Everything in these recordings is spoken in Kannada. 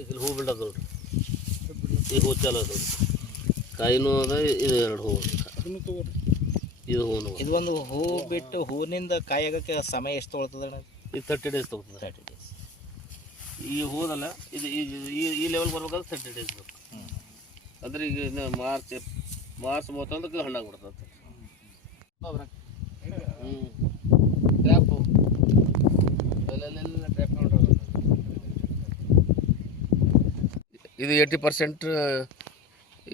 ಈಗ ಹೂ ಬಿಡೋದು ನೋಡ್ರಿ, ಈಗ ಹೂ ಚಾಲು ಅದ, ಕಾಯಿನೂ ಅದ. ಇದು 2 ಹೂ, ಇದು ಹೂನು. ಇದು ಒಂದು ಹೂ ಬಿಟ್ಟು ಹೂವಿನಿಂದ ಕಾಯಿ ಆಗೋಕ್ಕೆ ಸಮಯ ಎಷ್ಟು ತೊಗೊಳ್ತದೆ? ಇದು 30 ಡೇಸ್ ತೊಗೊತದೆ. 30 ಡೇಸ್. ಈ ಹೂದಲ್ಲ, ಇದು ಈಗ ಈ ಲೆವೆಲ್ ಬರ್ಬೇಕಾದ್ರೆ 30 ಡೇಸ್ ಬೇಕು. ಅಂದ್ರೆ ಈಗ ಮಾರ್ಚ್ 31ಕ್ಕೆ ಹಣ್ಣಾಗ್ಬಿಡ್ತದೆ. ಟ್ರ್ಯಾಪು ಅಲ್ಲೆಲ್ಲ ಟ್ರ್ಯಾಪ್ ನೋಡ್ರಿ. ಇದು 80%,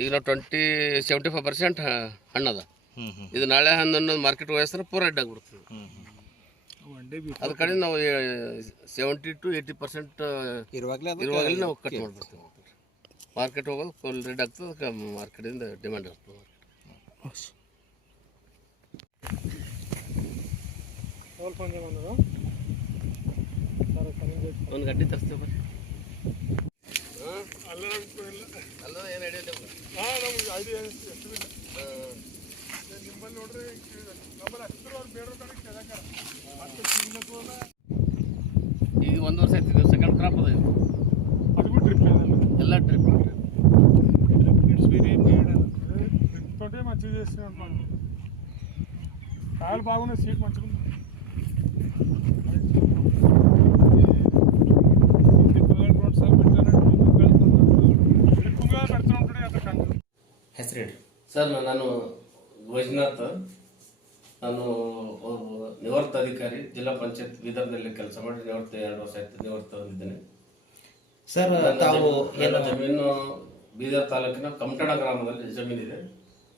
ಈಗ ನಾವು 75% ಹಣ್ಣದ. ಇದು ನಾಳೆ ಹಣ್ಣು ಮಾರ್ಕೆಟ್ ಹೋಗಿಸ್ತಾರೆ ಪೂರ ರೆಡ್ ಆಗಿಬಿಡ್ತದೆ. ಅದ ಕಡೆ ನಾವು 70 to 80% ಇರುವಾಗಲೇ ನಾವು ಕಟ್ ಮಾಡ್ಬಿಡ್ತೀವಿ. ಮಾರ್ಕೆಟ್ ಹೋಗೋದು ಫುಲ್ ರೆಡ್ ಆಗ್ತದೆ, ಅದಕ್ಕೆ ಮಾರ್ಕೆಟಿಂದ ಡಿಮ್ಯಾಂಡ್ ಇರ್ತದೆ. ಒಂದು ಗಡ್ಡಿ ತರಿಸ್ತೇವೆ ಬರ್ರಿ. ಅಲ್ಲ ಏನು ಐಡಿಯಾ ನೋಡ್ರಿ. ಈಗ 1 ವರ್ಷ ಆಯ್ತು, ಇದು ಸೆಕೆಂಡ್ ಕ್ರಾಪ್ ಅದ. ಇದು ಎಲ್ಲ ಡ್ರಿಪ್ తోటే మంచిగా చేస్తున్నాం అనుకోండి. కాయలు బాగున్నాయి, సీట్ మంచిగా ఉంది. ಹೆಸರು ಹೇಳಿ ಸರ್. ನಾನು ವೈಜ್ನಾಥ್, ನಾನು ನಿವೃತ್ತ ಅಧಿಕಾರಿ, ಜಿಲ್ಲಾ ಪಂಚಾಯತ್ ಬೀದರ್ನಲ್ಲಿ ಕೆಲಸ ಮಾಡಿ ನಿವೃತ್ತ 2 ವರ್ಷ ಆಯ್ತು. ನಿವೃತ್ತ ಹೊಂದಿದ್ದೇನೆ ಸರ್. ತಾವು ಎಲ್ಲ ಜಮೀನು ಬೀದರ್ ತಾಲೂಕಿನ ಕಮಟಣ ಗ್ರಾಮದಲ್ಲಿ ಜಮೀನಿದೆ.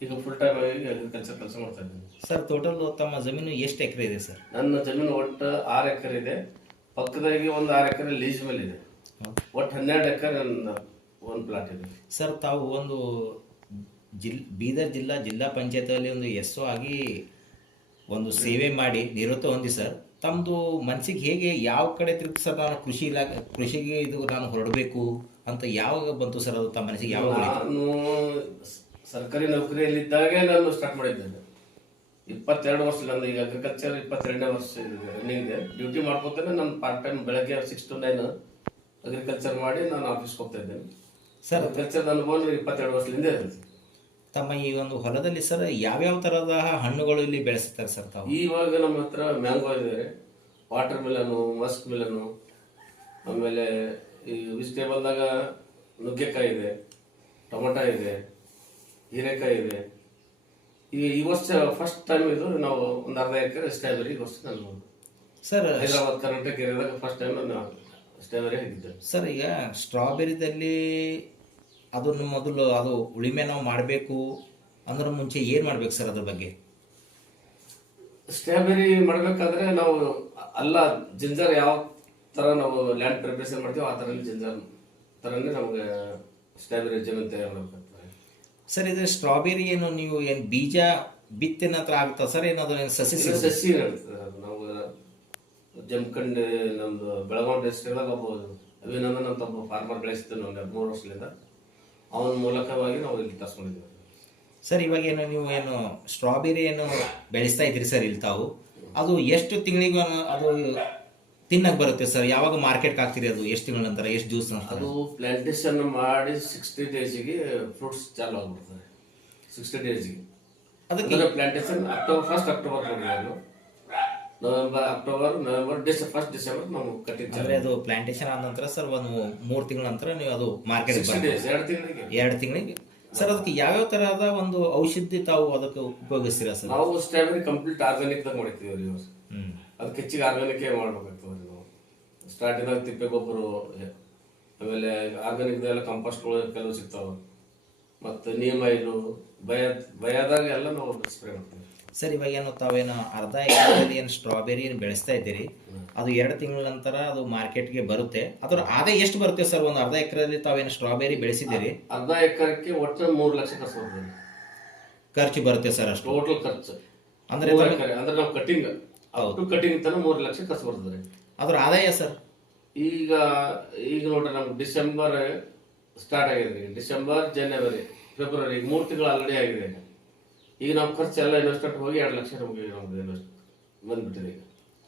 ಈಗ ಫುಲ್ ಟೈಮ್ ಆಗಿ ಅಗ್ರಿಕಲ್ಚರ್ ಕೆಲಸ ಮಾಡ್ತಾ ಇದ್ದೀನಿ. ಸರ್, ಟೋಟಲ್ ತಮ್ಮ ಜಮೀನು ಎಷ್ಟು ಎಕರೆ ಇದೆ ಸರ್? ನನ್ನ ಜಮೀನು ಒಟ್ಟು 6 ಎಕರೆ ಇದೆ. ಪಕ್ಕದಾಗಿ ಒಂದು 6 ಎಕರೆ ಲೀಸ್ ಮೇಲೆ ಇದೆ. ಒಟ್ಟು 12 ಎಕರೆ ನನ್ನ ಒಂದು ಪ್ಲಾಟ್ ಇದೆ. ಸರ್, ತಾವು ಒಂದು ಬೀದರ್ ಜಿಲ್ಲಾ ಪಂಚಾಯತಲ್ಲಿ ಒಂದು SO ಆಗಿ ಒಂದು ಸೇವೆ ಮಾಡಿ ನಿವೃತ್ತ ಹೊಂದಿ ಸರ್. ತಮ್ಮದು ಮನಸ್ಸಿಗೆ ಹೇಗೆ ಯಾವ ಕಡೆ ತಿರುಗಿ ಸರ್? ನಾನು ಕೃಷಿಗೆ ಇದು ನಾನು ಹೊರಡಬೇಕು ಅಂತ ಯಾವಾಗ ಬಂತು ಸರ್? ಅದು ತಮ್ಮ ಮನಸ್ಸಿಗೆ ಯಾವಾಗ? ನಾನು ಸರ್ಕಾರಿ ನೌಕರಿಯಲ್ಲಿದ್ದಾಗೆ ನಾನು ಸ್ಟಾರ್ಟ್ ಮಾಡಿದ್ದೇನೆ. 22 ವರ್ಷ ನಂದು. ಈಗ ಅಗ್ರಿಕಲ್ಚರ್ 22ನೇ ವರ್ಷ ರನ್ನಿಂಗ್ ಇದೆ. ಡ್ಯೂಟಿ ಮಾಡ್ಕೊತೇನೆ. ನಾನು ಪಾರ್ಟ್ ಟೈಮ್ ಬೆಳಗ್ಗೆ 6 to 9 ಅಗ್ರಿಕಲ್ಚರ್ ಮಾಡಿ ನಾನು ಆಫೀಸ್ಗೆ ಹೋಗ್ತಾ ಇದ್ದೇನೆ. ಸರ್, ಅಗ್ರಿಕಲ್ಚರ್ ಅನುಭವ 22 ವರ್ಷದಿಂದ ಇದೆ. ತಮ್ಮ ಈ ಒಂದು ಹೊಲದಲ್ಲಿ ಸರ್ ಯಾವ್ಯಾವ ಥರದ ಹಣ್ಣುಗಳು ಇಲ್ಲಿ ಬೆಳೆಸ್ತಾರೆ ಸರ್ ತಾವು? ಇವಾಗ ನಮ್ಮ ಹತ್ರ ಮ್ಯಾಂಗೋ ಇದೆ, ವಾಟರ್ ಮಿಲನು, ಮಸ್ಕ್ ಮಿಲನು, ಆಮೇಲೆ ಈ ವೆಜಿಟೇಬಲ್ದಾಗ ನುಗ್ಗೆಕಾಯಿ ಇದೆ, ಟೊಮೊಟೊ ಇದೆ, ಹೀರೆಕಾಯಿ ಇದೆ. ಈ ವರ್ಷ ಫಸ್ಟ್ ಟೈಮ್ ಇದು ನಾವು ಒಂದು 1/2 ಎಕರೆ ಸ್ಟ್ರಾಬೆರಿ ಈ ವರ್ಷ ನಾನು ಸರ್ ಹೈದರಾಬಾದ್ ಕರ್ನಾಟಕ ಏರಿಯಾದಾಗ ಫಸ್ಟ್ ಟೈಮ್ ನಾನು ಸ್ಟ್ರಾಬೆರಿ ಹಾಕಿದ್ದೆ. ಸರ್, ಈಗ ಸ್ಟ್ರಾಬೆರಿದಲ್ಲಿ ಅದನ್ನು ಮೊದಲು ಅದು ಉಳಿಮೆ ನಾವು ಮಾಡಬೇಕು ಅಂದ್ರೆ ಮುಂಚೆ ಏನು ಮಾಡ್ಬೇಕು ಸರ್ ಅದ್ರ ಬಗ್ಗೆ? ಸ್ಟ್ರಾಬೆರಿ ಮಾಡಬೇಕಾದ್ರೆ ನಾವು ಜಿಂಜರ್ ಯಾವ ಥರ ನಾವು ಲ್ಯಾಂಡ್ ಪ್ರಿಪರೇಷನ್ ಮಾಡ್ತೀವಿ ಆ ಥರ ಜಿಂಜರ್ ಥರನೇ ನಮಗೆ ಸ್ಟ್ರಾಬೆರಿ ಜಮೀನು ತಯಾರು ಮಾಡಬೇಕಾಗ್ತದೆ. ಸರ್, ಇದು ಸ್ಟ್ರಾಬೆರಿ ಏನು ನೀವು ಏನು ಬೀಜ ಬಿತ್ತಿನ ಹತ್ರ ಆಗುತ್ತಾ ಸರ್? ಏನಾದ್ರು ಸಸಿ ಸಸಿ ನಡೀತದೆ. ನಾವು ಜಮ್ಕಂಡ್ ನಮ್ದು ಬೆಳಗಾವಿ ಡಿಸ್ಟ್ರಿಕ್ಟ್ದಾಗ ಅಭಿನಂದನ್ ಅಂತ ಒಬ್ಬ ಫಾರ್ಮರ್ ಬೆಳೆಸ್ತೀವಿ ನಾವು 3 ವರ್ಷದಿಂದ. ಅವನ ಮೂಲಕವಾಗಿ ನಾವು ಇಲ್ಲಿ ತರಿಸ್ಕೊಂಡಿದ್ದೀವಿ. ಸರ್, ಇವಾಗ ನೀವು ಸ್ಟ್ರಾಬೆರಿ ಬೆಳೆಸ್ತಾ ಇದ್ದೀರಿ ಸರ್ ಇಲ್ಲಿ ತಾವು? ಅದು ಎಷ್ಟು ತಿಂಗಳಿಗೆ ಅದು ತಿನ್ನಕ್ಕೆ ಬರುತ್ತೆ ಸರ್? ಯಾವಾಗ ಮಾರ್ಕೆಟ್ಗೆ ಹಾಕ್ತೀರಿ? ಅದು ಎಷ್ಟು ತಿಂಗಳ ನಂತರ, ಎಷ್ಟು ಜ್ಯೂಸ್? ಅದು ಪ್ಲಾಂಟೇಶನ್ ಮಾಡಿ 60 ಡೇಸಿಗೆ ಫ್ರೂಟ್ಸ್ ಚಾಲು ಆಗ್ಬಿಡ್ತಾರೆ. 60 ಡೇಸಿಗೆ ಅದಕ್ಕೆ ಪ್ಲಾಂಟೇಶನ್ ಅಕ್ಟೋಬರ್ ನವೆಂಬರ್ ಡಿಸೆಂಬರ್ ನಾವು ಕಟ್ಟಿಂಗ್. ಅಂದರೆ ಅದು ಪ್ಲಾಂಟೇಶನ್ ಆದ ನಂತರ ಸರ್ ಒಂದು 3 ತಿಂಗಳ ನಂತರ ನೀವು ಅದು ಮಾರ್ಕೆಟ್ 2 ತಿಂಗಳಿಗೆ ಸರ್. ಅದಕ್ಕೆ ಯಾವ್ಯಾವ ತರಹದ ಒಂದು ಔಷಧಿ ತಾವು ಅದಕ್ಕೆ ಉಪಯೋಗಿಸ್ತೀರಾ ಸರ್? ನಾವು ಸ್ಟ್ರಾಬೆರಿ ಕಂಪ್ಲೀಟ್ ಆರ್ಗಾನಿಕ್ ಮಾಡಿರ್ತೀವಿ ರೀ. ಅದಕ್ಕೆ ಹೆಚ್ಚಿಗೆ ಆರ್ಗಾನಿಕ್ ಮಾಡ್ಬೇಕಾಗ್ತದೆ. ನಾವು ಸ್ಟಾರ್ಟಿಂಗ್ ತಿಪ್ಪೆ ಗೊಬ್ಬರು, ಆಮೇಲೆ ಆರ್ಗಾನಿಕ್ ಎಲ್ಲ ಕಂಪೋಸ್ಟ್ಗಳು ಕೆಲವು ಸಿಗ್ತಾವೆ, ಮತ್ತು ನೀಮ್ ಆಯಿಲು, ಬಯದಾಗ ಎಲ್ಲ ನಾವು ಸ್ಪ್ರೇ ಮಾಡ್ತೀವಿ. ಸರ್, ಇವಾಗ ತಾವೇನು 1/2 ಎಕರೆಯಲ್ಲಿ ಸ್ಟ್ರಾಬೆರಿ ಬೆಳೆಸ್ತಾ ಇದ್ದೀರಿ, ಅದು 2 ತಿಂಗಳ ನಂತರ ಅದು ಮಾರ್ಕೆಟ್ಗೆ ಬರುತ್ತೆ. ಅದರ ಆದಾಯ ಎಷ್ಟು ಬರುತ್ತೆ ಸರ್? ಒಂದು 1/2 ಎಕರೆಯಲ್ಲಿ ತಾವೇನು ಸ್ಟ್ರಾಬೆರಿ ಬೆಳೆಸಿದ್ದೀರಿ, 1/2 ಎಕರೆಗೆ ಒಟ್ಟು 3 ಲಕ್ಷ ಖರ್ಚು ಬರುತ್ತೆ ಸರ್? ಅಷ್ಟು ಟೋಟಲ್ ಖರ್ಚು ಅಂದ್ರೆ ನಾವು ಕಟಿಂಗ್ ತನಕ 3 ಲಕ್ಷ ಖರ್ಚು ಬರ್ತದೆ. ಅದ್ರ ಆದಾಯ ಸರ್ ಈಗ ನೋಡ್ರಿ, ನಮ್ಗೆ ಡಿಸೆಂಬರ್ ಸ್ಟಾರ್ಟ್ ಆಗಿದೆ. ಡಿಸೆಂಬರ್, ಜನವರಿ, ಫೆಬ್ರವರಿ 3 ತಿಂಗಳು ಆಲ್ರೆಡಿ ಆಗಿದೆ. ಈಗ ನಮ್ಮ ಖರ್ಚು ಎಲ್ಲ ಇನ್ವೆಸ್ಟ್ಮೆಂಟ್ ಹೋಗಿ 2 ಲಕ್ಷ ನಮ್ಗೆ ಬಂದ್ಬಿಟ್ಟಿದೆ. ಈಗ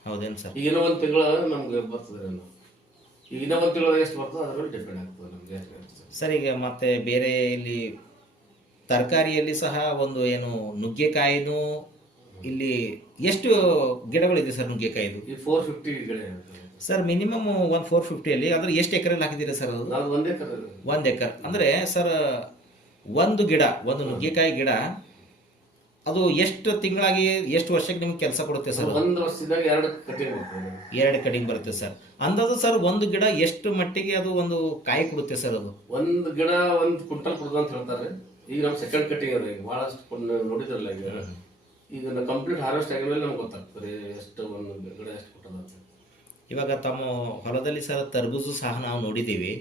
ಹೌದೇನು ಸರ್? ಈಗ ಇನ್ನೂ 1 ತಿಂಗಳು ನಮ್ಗೆ ಬರ್ತದೆ. ಈಗ ಇನ್ನೂ ಒಂದು ತಿಂಗಳು ಎಷ್ಟು ಬರ್ತದೆ ಅದ್ರ ಮೇಲೆ ಡಿಪೆಂಡ್ ಆಗ್ತದೆ ನಮಗೆ ಎಷ್ಟು ಆಗ್ತದೆ. ಸರ್ ಈಗ ಮತ್ತೆ ಬೇರೆ ಇಲ್ಲಿ ತರಕಾರಿಯಲ್ಲಿ ಸಹ ಒಂದು ಏನು ನುಗ್ಗೆಕಾಯಿನೂ ಇಲ್ಲಿ ಎಷ್ಟು ಗಿಡಗಳಿದೆ ಸರ್ ನುಗ್ಗೆಕಾಯಿದು? ಈ 450 ಗಿಡ ಇರುತ್ತೆ. ಸರ್ ಮಿನಿಮಮ್ ಒಂದು 450 ಅದ್ರ ಎಷ್ಟು ಎಕರೆಲ್ಲಿ ಹಾಕಿದ್ದೀರಾ ಸರ್ ಅದು? ನಾವು ಒಂದೇ ಕರ 1 ಎಕರ್ ಅಂದರೆ ಸರ್ ಒಂದು ಗಿಡ, ಒಂದು ನುಗ್ಗೆಕಾಯಿ ಗಿಡ ಅದು ಎಷ್ಟು ತಿಂಗಳಾಗಿ ಎಷ್ಟು ವರ್ಷಕ್ಕೆ ನಿಮ್ಗೆ ಕೆಲಸ ಕೊಡುತ್ತೆ ಸರ್? ಒಂದು ವರ್ಷದಾಗ 2 ಕಟಿಂಗ್ ಬರ್ತದೆ. 2 ಕಟಿಂಗ್ ಬರುತ್ತೆ ಸರ್. ಅಂದಾಜು ಸರ್ ಒಂದು ಗಿಡ ಎಷ್ಟು ಮಟ್ಟಿಗೆ ಅದು ಒಂದು ಕಾಯಿ ಕೊಡುತ್ತೆ ಸರ್ ಅದು? ಒಂದು ಗಿಡ 1 ಕ್ವಿಂಟಲ್ ಕೊಡ್ದು ಅಂತ ಹೇಳ್ತಾರೆ. ಈಗ ನಮ್ಮ ಸೆಕೆಂಡ್ ಕಟಿಂಗ್ ಅದ, ಈಗ ಭಾಳಷ್ಟು ನೋಡಿದ್ರಲ್ಲ ಈಗ ಕಂಪ್ಲೀಟ್ ಹಾರ್ವೆಸ್ಟ್ ಆಗಿದ್ಮೇಲೆ ನಮ್ಗೆ ಗೊತ್ತಾಗ್ತದೆ ಎಷ್ಟು ಒಂದು ಗಿಡ ಎಷ್ಟು ಕೊಟ್ಟದ ಅಂತ. ಇವಾಗ ತಮ್ಮ ಹೊಲದಲ್ಲಿ ಸರ್ ತರಬೂಜು ಸಹ ನಾವು ನೋಡಿದ್ದೀವಿ.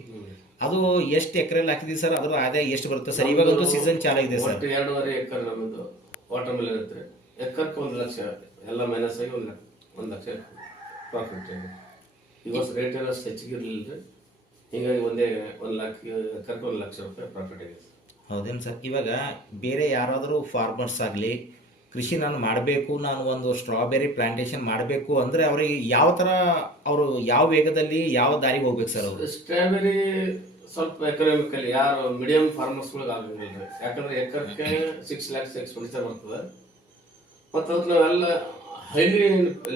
ಅದು ಎಷ್ಟು ಎಕರೆಲ್ಲಿ ಹಾಕಿದೀವಿ ಸರ್? ಅದ್ರ ಆದಾಯ ಎಷ್ಟು ಬರುತ್ತೆ ಸರ್? ಇವಾಗಂತೂ ಸೀಸನ್ ಚಾಲಾಗಿದೆ ಸರ್. 2.5 ಎಕರ್ ನಮ್ಮದು ವಾಟರ್ ಮೆಲನ್ ಇರುತ್ತೆ. ಎಕರ್ಕ್ಕೆ 1 ಲಕ್ಷ ಎಲ್ಲ ಮೈನಸ್ ಆಗಿ 1 ಲಕ್ಷ ಪ್ರಾಫಿಟ್. ಈ ವರ್ಷ ರೇಟ್ ಎಲ್ಲ ಹೆಚ್ಚಿಗೆ ಇರಲಿಲ್ಲ, ಹೀಗಾಗಿ 1 ಲಕ್ಷ ಎಕರ್ಕ್ಕೆ 1 ಲಕ್ಷ ರೂಪಾಯಿ ಪ್ರಾಫಿಟ್ ಆಗಿದೆ. ಹೌದೇನು ಸರ್? ಇವಾಗ ಬೇರೆ ಯಾರಾದರೂ ಫಾರ್ಮರ್ಸ್ ಆಗಲಿ ಕೃಷಿ ನಾನು ಮಾಡಬೇಕು, ನಾನು ಒಂದು ಸ್ಟ್ರಾಬೆರಿ ಪ್ಲಾಂಟೇಶನ್ ಮಾಡಬೇಕು ಅಂದರೆ ಅವ್ರಿಗೆ ಯಾವ ಥರ, ಅವರು ಯಾವ ವೇಗದಲ್ಲಿ ಯಾವ ದಾರಿಗೆ ಹೋಗ್ಬೇಕು ಸರ್ ಅವರು? ಸ್ಟ್ರಾಬೆರಿ ಸ್ವಲ್ಪ ಎಕನಾಮಿಕಲಿ ಯಾರು ಮೀಡಿಯಂ ಫಾರ್ಮರ್ಸ್ಗಳಿಗೆ ಆಗಂಗಿಲ್ಲ, ಯಾಕಂದ್ರೆ ಎಕರ್ಕ್ಕೆ 6 lakhs ಎಕ್ಸ್ಪೆಂಡಿಚರ್ ಬರ್ತದೆ. ಮತ್ತು ಅದಕ್ಕೆ ನಾವೆಲ್ಲ ಹೈಲಿ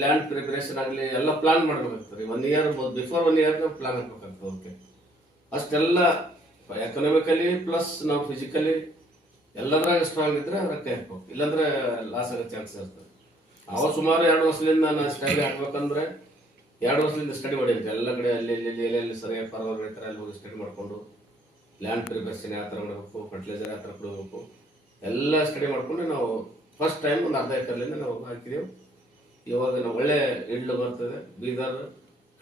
ಲ್ಯಾಂಡ್ ಪ್ರಿಪರೇಷನ್ ಆಗಲಿ ಎಲ್ಲ ಪ್ಲಾನ್ ಮಾಡ್ಬೇಕಾಗ್ತದೆ. 1 year ಬಿಫೋರ್ 1 year ನಾವು ಪ್ಲಾನ್ ಹಾಕ್ಬೇಕಾಗ್ತದೆ. ಓಕೆ, ಅಷ್ಟೆಲ್ಲ ಎಕನಾಮಿಕಲಿ ಪ್ಲಸ್ ನಾವು ಫಿಸಿಕಲಿ ಎಲ್ಲದ್ರಾಗ ಸ್ಟ್ರಾಂಗ್ ಇದ್ರೆ ಅದಕ್ಕೆ ಹಾಕ್ಬೇಕು, ಇಲ್ಲಾಂದ್ರೆ ಲಾಸ್ ಆಗೋ ಚಾನ್ಸಸ್ ಇರ್ತದೆ. ಅವ ಸುಮಾರು 2 ವರ್ಷದಿಂದ ನಾನು ಸ್ಟಡಿ ಹಾಕ್ಬೇಕಂದ್ರೆ 2 ವರ್ಷದಿಂದ ಸ್ಟಡಿ ಮಾಡಿದ್ದೆ ಎಲ್ಲ ಕಡೆ, ಅಲ್ಲಿ ಎಲ್ಲೆಲ್ಲಿ ಸರಿಯಾಗಿ ಪರವಾಗಿ ಬೆಳಿತಾರೆ ಅಲ್ಲಿ ಹೋಗಿ ಸ್ಟಡಿ ಮಾಡಿಕೊಂಡು ಲ್ಯಾಂಡ್ ಪ್ರಿಪರೇಷನ್ ಯಾವ ಥರ ಮಾಡಬೇಕು, ಫರ್ಟಿಲೈಸರ್ ಯಾವ ಥರ ಕೊಡಬೇಕು ಎಲ್ಲ ಸ್ಟಡಿ ಮಾಡಿಕೊಂಡು ನಾವು ಫಸ್ಟ್ ಟೈಮ್ ಒಂದು 1/2 ಎಕರ್ಲಿಂದ ನಾವು ಹಾಕಿದೆವು. ಇವಾಗ ನಾವು ಒಳ್ಳೆ ಇಳ್ಳು ಬರ್ತದೆ. Bidar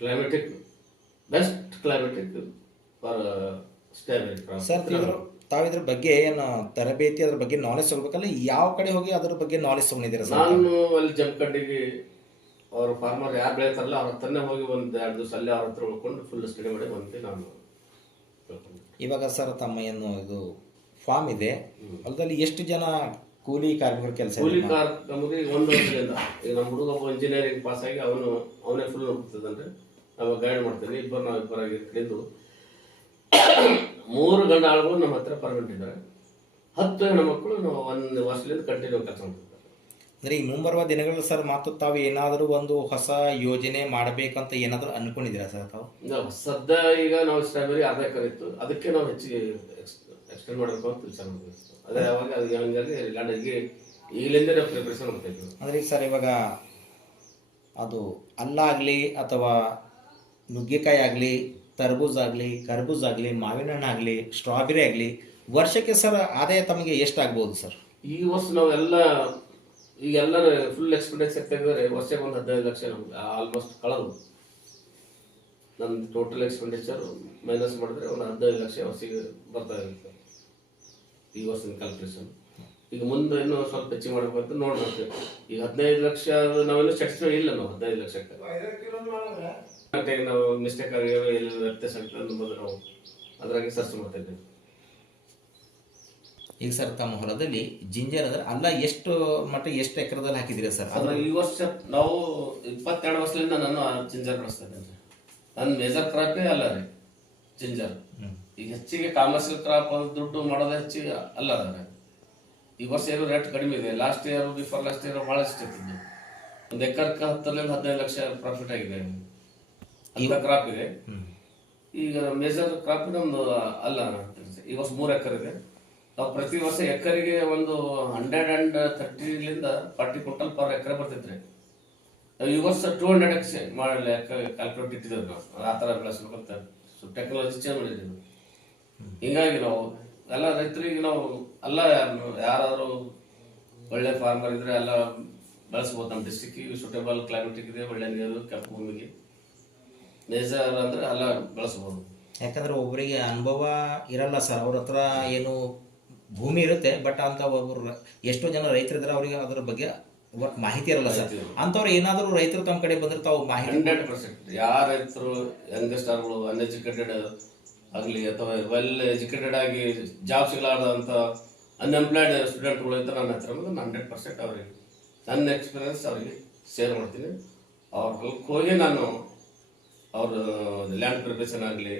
climatic best climatic for strawberry crop. Sir ತಾವು ಇದ್ರ ಬಗ್ಗೆ ಏನು ತರಬೇತಿ ಅದ್ರ ಬಗ್ಗೆ ನಾಲೆಜ್ ತಗೋಬೇಕಲ್ಲ, ಯಾವ ಕಡೆ ಹೋಗಿ ಅದ್ರ ಬಗ್ಗೆ ನಾಲೆಜ್ ತಗೊಂಡಿದ್ದೀರಾ ಸರ್? ನಾನು ಅಲ್ಲಿ ಜಮಖಂಡಿಗೆ ಅವ್ರ ಫಾರ್ಮರ್ ಯಾರು ಬೆಳೀತಾರಲ್ಲ ಅವ್ರ ಹತ್ರನೇ ಹೋಗಿ 1-2 ದಿವಸ ಅಲ್ಲೇ ಅವ್ರ ಹತ್ರ ಉಳ್ಕೊಂಡು ಫುಲ್ ಸ್ಟಡಿ ಮಾಡಿ ಬಂದು ನಾನು ತಿಳ್ಕೊಂಡೆ. ಇವಾಗ ಸರ್ ತಮ್ಮ ಏನು ಇದು ಫಾರ್ಮ್ ಇದೆ, ಹೊಲದಲ್ಲಿ ಎಷ್ಟು ಜನ ಕೂಲಿ ಕಾರ್ಮಿಕರ ಕೆಲಸ? ಕೂಲಿ ಕಾರ್ಮಿಕರಿಗೆ 1 ವರ್ಷದಿಂದ ಈಗ ನಮ್ಮ ಹುಡುಗ ಒಬ್ಬ ಇಂಜಿನಿಯರಿಂಗ್ ಪಾಸ್ ಆಗಿ ಅವನೇ ಫುಲ್ ನೋಡ್ತಿದ್ದಾನೆ. ನಾವು ಗೈಡ್ ಮಾಡ್ತೀನಿ. ನಾವು ಇಬ್ಬರಾಗಿ ಹಿಡಿದು 3 ಗಂಡ ಆಳುಗಳು ನಮ್ಮ ಹತ್ರ ಪರ್ಮನೆಂಟ್ ಇದ್ದಾರೆ. 10 ಹೆಣ್ಮಕ್ಳು ನಾವು 1 ವರ್ಷದಿಂದ ಕಂಟಿನ್ಯೂ ಕೆಲಸ ಮಾಡ್ತಿದ್ದಾರೆ. ಅಂದರೆ ಈ ಮುಂಬರುವ ದಿನಗಳಲ್ಲಿ ಸರ್ ಮತ್ತು ತಾವು ಏನಾದರೂ ಒಂದು ಹೊಸ ಯೋಜನೆ ಮಾಡಬೇಕಂತ ಏನಾದರೂ ಅನ್ಕೊಂಡಿದ್ದೀರಾ ಸರ್ ತಾವು? ಸದ್ಯ ಈಗ ನಾವು ಸ್ಟ್ರಾಬೆರಿ 1/2 ಎಕರೆ ಇತ್ತು, ಅದಕ್ಕೆ ನಾವು ಹೆಚ್ಚಿಗೆ ಎಕ್ಸ್ಟೆಂಡ್ ಮಾಡಬೇಕು ಅಂತ ವಿಚಾರ ಮಾಡಬೇಕು. ಅದೇ ಯಾವಾಗ ಅದು ಹಂಗಾಗಿ ಲ್ಯಾಂಡಿಗೆ ಈಗಲಿಂದ ನಾವು ಪ್ರಿಪ್ರೇಷನ್ ಮಾಡ್ತಾ ಇದ್ದೀವಿ. ಅಂದರೆ ಈಗ ಸರ್ ಇವಾಗ ಅದು ಅಲ್ಲಾಗಲಿ ಅಥವಾ ನುಗ್ಗೆಕಾಯಿ ಆಗಲಿ, ತರಬೂಜ್ ಆಗಲಿ, ಕರ್ಬೂಜ್ ಆಗಲಿ, ಮಾವಿನ ಹಣ್ಣು ಆಗಲಿ, ಸ್ಟ್ರಾಬೆರಿ ಆಗಲಿ, ವರ್ಷಕ್ಕೆ ಸರ್ ಆದಾಯ ತಮಗೆ ಎಷ್ಟಾಗ್ಬೋದು ಸರ್? ಈ ವರ್ಷ ನಾವೆಲ್ಲ ಈಗೆಲ್ಲ ಫುಲ್ ಎಕ್ಸ್ಪೆಂಡಿಚರ್ ತೆಗೆದರೆ ವರ್ಷಕ್ಕೆ ಒಂದು 15 ಲಕ್ಷ ನಮ್ಗೆ ಆಲ್ಮೋಸ್ಟ್ ಕಳೆದು. ನನ್ನ ಟೋಟಲ್ ಎಕ್ಸ್ಪೆಂಡಿಚರ್ ಮೈನಸ್ ಮಾಡಿದ್ರೆ ಒಂದು 15 ಲಕ್ಷ ವರ್ಷಕ್ಕೆ ಬರ್ತಾ ಇರುತ್ತೆ ಈ ವರ್ಷದ ಕ್ಯಾಲ್ಕುಲೇಷನ್. ಈಗ ಮುಂದೆ ಇನ್ನೂ ಸ್ವಲ್ಪ ಹೆಚ್ಚಿಗೆ ಮಾಡ್ಬೇಕಂತ ನೋಡ್ಬೇಕು. ಈಗ 15 ಲಕ್ಷ ನಾವೇನು ಸ್ಯಾಟಿಸ್ಫೈ ಇಲ್ಲ. ನಾವು 15 ಲಕ್ಷಕ್ಕೆ ನಾವು ಮಿಸ್ಟೇಕ್ ಆಗಿ ಎಲ್ಲ ವ್ಯತ್ಯಾಸ ಆಗ್ತದೆ ಅನ್ನೋದು ನಾವು ಅದ್ರಾಗೆ ಸರ್ಚ್ ಮಾಡ್ತಾ ಇದ್ದೇವೆ. ಈಗ ಸರ್ ತಮ್ಮ ಹೊಲದಲ್ಲಿ ಜಿಂಜರ್ ಅಂದ್ರೆ ಅಲ್ಲ ಎಷ್ಟು ಮಟ್ಟ ಎಷ್ಟು ಎಕರೆದಲ್ಲಿ ಹಾಕಿದ್ದೀರಾ ಸರ್? ಅದ್ರ ಈ ವರ್ಷ ನಾವು 22 ವರ್ಷದಿಂದ ನಾನು ಜಿಂಜರ್ ಬೆಳೆಸ್ತಾ ಇದ್ದೇನೆ. ನನ್ನ ಮೇಜರ್ ಕ್ರಾಪೇ ಅಲ್ಲ ರೀ ಜಿಂಜರ್. ಈಗ ಹೆಚ್ಚಿಗೆ ಕಾಮರ್ಷಿಯಲ್ ಕ್ರಾಪ್ ದುಡ್ಡು ಮಾಡೋದು ಹೆಚ್ಚಿಗೆ ಅಲ್ಲ ಅದ. ಈ ವರ್ಷ ಏನೋ ರೇಟ್ ಕಡಿಮೆ ಇದೆ. Last year before last year ಭಾಳಷ್ಟು ಇರ್ತಿದ್ದು. 1 ಎಕರ್ಗೆ 10ರಿಂದ 15 ಲಕ್ಷ ಪ್ರಾಫಿಟ್ ಆಗಿದೆ. ಈಗ ಕ್ರಾಪ್ ಇದೆ. ಈಗ ಮೇಜರ್ ಕ್ರಾಪ್ ನಮ್ದು ಅಲ್ಲ. ಈ ವರ್ಷ 3 ಎಕರ್ ಇದೆ. ನಾವು ಪ್ರತಿ ವರ್ಷ ಎಕರಿಗೆ ಒಂದು 130ರಿಂದ 40 ಕ್ವಿಂಟಲ್ ಪರ್ ಎಕರೆ ಬರ್ತಿದ್ರಿ. ನಾವು ಈ ವರ್ಷ 200x ಮಾಡಲಿ ಕ್ಯಾಲ್ಕುಲೇಟ್ ಇಟ್ಟಿದ್ದೇವೆ. ನಾವು ಆ ಥರ ಬೆಳೆಸ್ಬೇಕಂತ ಟೆಕ್ನಾಲಜಿ ಚೇಂಜ್ ಮಾಡಿದ್ದೀವಿ. ಹಿಂಗಾಗಿ ನಾವು ಎಲ್ಲ ರೈತರಿಗೆ ನಾವು ಎಲ್ಲ ಯಾರಾದರೂ ಒಳ್ಳೆ ಫಾರ್ಮರ್ ಇದ್ರೆ ಎಲ್ಲ ಬೆಳೆಸ್ಬೋದು. ನಮ್ಮ ಡಿಸ್ಟಿಕ್ಕಿಗೆ ಸೂಟೇಬಲ್ ಕ್ಲೈಮೇಟಿಕ್ ಇದೆ, ಒಳ್ಳೆ ನೀರು, ಕೆಂಪು ಭೂಮಿಗೆ ನೇಚರ್ ಅಂದರೆ ಎಲ್ಲ ಬೆಳೆಸ್ಬೋದು. ಯಾಕಂದ್ರೆ ಒಬ್ಬರಿಗೆ ಅನುಭವ ಇರಲ್ಲ ಸರ್, ಅವ್ರ ಹತ್ರ ಏನು ಭೂಮಿ ಇರುತ್ತೆ, ಬಟ್ ಅಂತ ಒಬ್ಬರು ಎಷ್ಟೋ ಜನ ರೈತರಿದ್ದಾರೆ, ಅವರಿಗೆ ಅದರ ಬಗ್ಗೆ ಮಾಹಿತಿ ಇರಲ್ಲ ಸರ್. ಅಂಥವ್ರು ಏನಾದರೂ ರೈತರು ತಮ್ಮ ಕಡೆ ಬಂದ್ರೆ ತಾವು ಮಾಹಿತಿ 100% ಯಾರ ರೈತರು ಯಂಗ್ಸ್ಟರ್ಗಳು ಅನ್ಎಜುಕೇಟೆಡ್ ಆಗಲಿ ಅಥವಾ ವೆಲ್ ಎಜುಕೇಟೆಡ್ ಆಗಿ ಜಾಬ್ ಸಿಗಲಾರ್ದಂಥ ಅನ್ಎಂಪ್ಲಾಯ್ಡ್ ಸ್ಟೂಡೆಂಟ್ಗಳು ಅಂತ ನನ್ನ ಹತ್ರ ಬಂದು 100% ಅವರಿಗೆ ನನ್ನ ಎಕ್ಸ್ಪೀರಿಯನ್ಸ್ ಅವರಿಗೆ ಶೇರ್ ಮಾಡ್ತೀನಿ. ಅವ್ರ ಹೊಲಕ್ಕೆ ಹೋಗಿ ನಾನು ಅವ್ರ ಲ್ಯಾಂಡ್ ಪ್ರಿಪರೇಷನ್ ಆಗಲಿ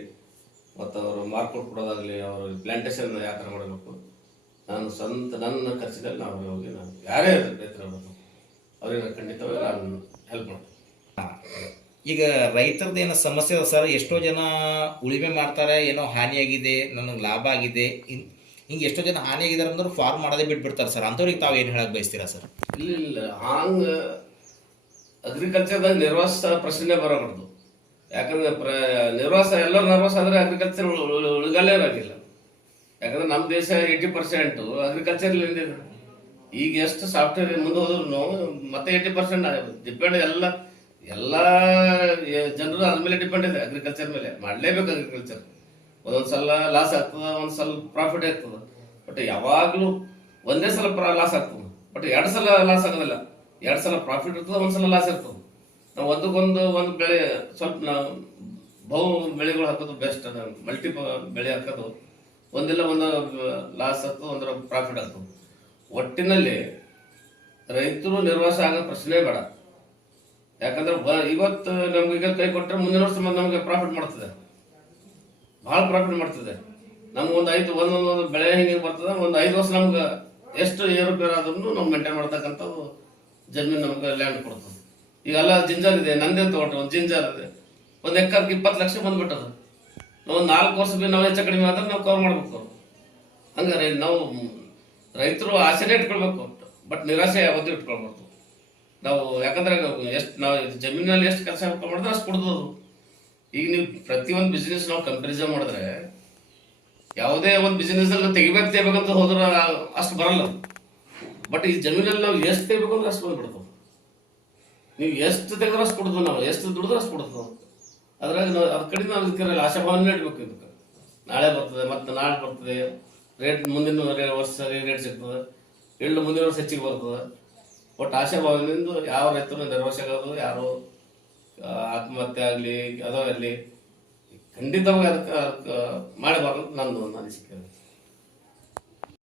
ಮತ್ತು ಅವರು ಮಾರ್ಕೆಟ್ ಕೊಡೋದಾಗಲಿ, ಅವರು ಪ್ಲಾಂಟೇಶನ್ ಯಾವ ಥರ ಮಾಡಬೇಕು, ನಾನು ಸ್ವಂತ ನನ್ನ ಖರ್ಚಿನಲ್ಲಿ ನಾವು ಹೋಗಿ ನಾನು ಯಾರೇ ರೈತರು ಅವ್ರಿಗೆ ಖಂಡಿತವಾಗಿ ನಾನು ಹೆಲ್ಪ್ ಮಾಡ್ತೀನಿ. ಈಗ ರೈತರದ್ದು ಏನೋ ಸಮಸ್ಯೆ ಅದ ಸರ್, ಎಷ್ಟೋ ಜನ ಉಳಿಮೆ ಮಾಡ್ತಾರೆ, ಏನೋ ಹಾನಿಯಾಗಿದೆ, ನನಗೆ ಲಾಭ ಆಗಿದೆ, ಹಿಂಗೆ ಎಷ್ಟೋ ಜನ ಹಾನಿಯಾಗಿದ್ದಾರೆ ಅಂದ್ರೆ ಫಾರ್ಮ್ ಮಾಡೋದೇ ಬಿಟ್ಬಿಡ್ತಾರೆ ಸರ್. ಅಂಥವ್ರಿಗೆ ತಾವು ಏನು ಹೇಳಕ್ಕೆ ಬಯಸ್ತೀರಾ ಸರ್? ಇಲ್ಲ ಹಂಗೆ ಅಗ್ರಿಕಲ್ಚರ್ದಾಗ ನಿರ್ವಾಸ ಪ್ರಶ್ನೆ ಬರಬಾರ್ದು. ಯಾಕಂದ್ರೆ ನಿರ್ವಾಸ ಎಲ್ಲರೂ ನಿರ್ವಾಸ ಆದರೆ ಅಗ್ರಿಕಲ್ಚರ್ ಉಳಿಗಲ್ಲೇ ಇರೋಂಗಿಲ್ಲ. ಯಾಕಂದ್ರೆ ನಮ್ಮ ದೇಶ 80% ಅಗ್ರಿಕಲ್ಚರ್ಲಿಂದ. ಈಗ ಎಷ್ಟು ಸಾಫ್ಟ್ವೇರ್ ಮುಂದೆ ಹೋದ್ರು ಮತ್ತೆ 80% ಡಿಪೆಂಡ್ ಎಲ್ಲ ಜನರು ಅದ್ರ ಮೇಲೆ ಡಿಪೆಂಡ್ ಇದೆ, ಅಗ್ರಿಕಲ್ಚರ್ ಮೇಲೆ. ಮಾಡಲೇಬೇಕು ಅಗ್ರಿಕಲ್ಚರ್. ಒಂದೊಂದ್ಸಲ ಲಾಸ್ ಆಗ್ತದೆ, ಒಂದ್ಸಲ ಪ್ರಾಫಿಟ್ ಆಗ್ತದೆ. ಬಟ್ ಯಾವಾಗಲೂ ಒಂದೇ ಸಲ ಲಾಸ್ ಆಗ್ತದೆ, ಬಟ್ 2 ಸಲ ಲಾಸ್ ಆಗೋದಿಲ್ಲ. 2 ಸಲ ಪ್ರಾಫಿಟ್ ಇರ್ತದೆ, ಒಂದ್ಸಲ ಲಾಸ್ ಇರ್ತದೆ. ನಾವು ಒಂದು ಬೆಳೆ ಸ್ವಲ್ಪ ನಾವು ಬಹು ಬೆಳೆಗಳು ಹಾಕೋದು ಬೆಸ್ಟ್. ಮಲ್ಟಿ ಬೆಳೆ ಹಾಕೋದು ಒಂದಿಲ್ಲ ಒಂದು ಲಾಸ್ ಆಗ್ತದೆ, ಒಂದರ ಪ್ರಾಫಿಟ್ ಆಗ್ತದೆ. ಒಟ್ಟಿನಲ್ಲಿ ರೈತರು ನಿರ್ವಾಸ ಆಗೋ ಪ್ರಶ್ನೆ ಬೇಡ. ಯಾಕಂದ್ರೆ ಇವತ್ತು ನಮ್ಗೆ ಕೈ ಕೊಟ್ಟರೆ ಮುಂದಿನ ವರ್ಷ ನಮಗೆ ಪ್ರಾಫಿಟ್ ಮಾಡ್ತದೆ, ಭಾಳ ಪ್ರಾಫಿಟ್ ಮಾಡ್ತದೆ. ನಮ್ಗೆ ಒಂದೊಂದು ಬೆಳೆ ಹಿಂಗೆ ಬರ್ತದೆ, ಒಂದು 5 ವರ್ಷ ನಮ್ಗೆ ಎಷ್ಟು ಏರುಪೇರು ಆದ್ರೂ ನಾವು ಮೇಂಟೈನ್ ಮಾಡ್ತಕ್ಕಂಥದ್ದು ಜಮೀನು ನಮ್ಗೆ ಲ್ಯಾಂಡ್ ಕೊಡ್ತದೆ. ಈಗೆಲ್ಲ ಜಿಂಜರ್ ಇದೆ, ನಂದೇ ತೋಟ ಒಂದು ಜಿಂಜರ್ ಇದೆ, 1 ಎಕರ್ಗೆ 20 ಲಕ್ಷ ಬಂದ್ಬಿಟ್ಟದ. ನಾವು 4 ವರ್ಷ ನಾವು ಹೆಚ್ಚು ಕಡಿಮೆ ಆದ್ರೆ ನಾವು ಕವರ್ ಮಾಡ್ಬೇಕು. ಹಂಗಾರೆ ನಾವು ರೈತರು ಆಸೆನೇ ಇಟ್ಕೊಳ್ಬೇಕು, ಬಟ್ ನಿರಾಸೆ ಯಾವತ್ತೂ ಇಟ್ಕೊಳ್ಬಾರ್ದು ನಾವು. ಯಾಕಂದ್ರೆ ನಾವು ಜಮೀನಲ್ಲಿ ಎಷ್ಟು ಕೆಲಸ ಮಾಡಿದ್ರೆ ಅಷ್ಟು ಕೊಡ್ಬೋದು. ಈಗ ನೀವು ಪ್ರತಿಯೊಂದು ಬಿಸ್ನೆಸ್ ನಾವು ಕಂಪ್ಯಾರಿಸನ್ ಮಾಡಿದ್ರೆ, ಯಾವುದೇ ಒಂದು ಬಿಸ್ನೆಸ್ ಅಲ್ಲಿ ತೆಗಿಬೇಕಂತ ಹೋದ್ರೆ ಅಷ್ಟು ಬರಲ್ಲ. ಬಟ್ ಈ ಜಮೀನಲ್ಲಿ ನಾವು ಎಷ್ಟು ತೆಗಿಬೇಕು ಅಂದ್ರೆ ಅಷ್ಟು ಬಂದ್ಬಿಡ್ತದೆ. ನೀವು ಎಷ್ಟು ತೆಗೆದ್ರೆ ಅಷ್ಟು ಕೊಡ್ತದೆ, ನಾವು ಎಷ್ಟು ದುಡಿದ್ರೆ ಅಷ್ಟು ಕೊಡ್ತದೆ. ಅದ್ರಾಗ ನಾವು ಅದ್ ಕಡೆ ನಾವು ಇದಕ್ಕೆ ಆಶಾಭಾವನೆ ಇಡ್ಬೇಕು. ಇದಕ್ಕೆ ನಾಳೆ ಬರ್ತದೆ, ಮತ್ತೆ ನಾಳೆ ಬರ್ತದೆ, ರೇಟ್ ಮುಂದಿನ ವರ್ಷ ರೇಟ್ ಸಿಗ್ತದೆ, ಎಳ್ಳು ಮುಂದಿನ ವರ್ಷ ಹೆಚ್ಚಿಗೆ ಬರ್ತದೆ. ಒಟ್ಟು ಆಶಾಭಾವನೆಯಿಂದ ಯಾವ ರೈತರು ನಿರ್ವಾಸ ಆಗೋದು, ಯಾರು ಆತ್ಮಹತ್ಯೆ ಆಗಲಿ ಅದೋ ಆಗಲಿ ಖಂಡಿತವಾಗಿ ಅದಕ್ಕೆ ಮಾಡಬಾರ್ದು ನಂದು ಒಂದು ಅನಿಸಿಕೆ.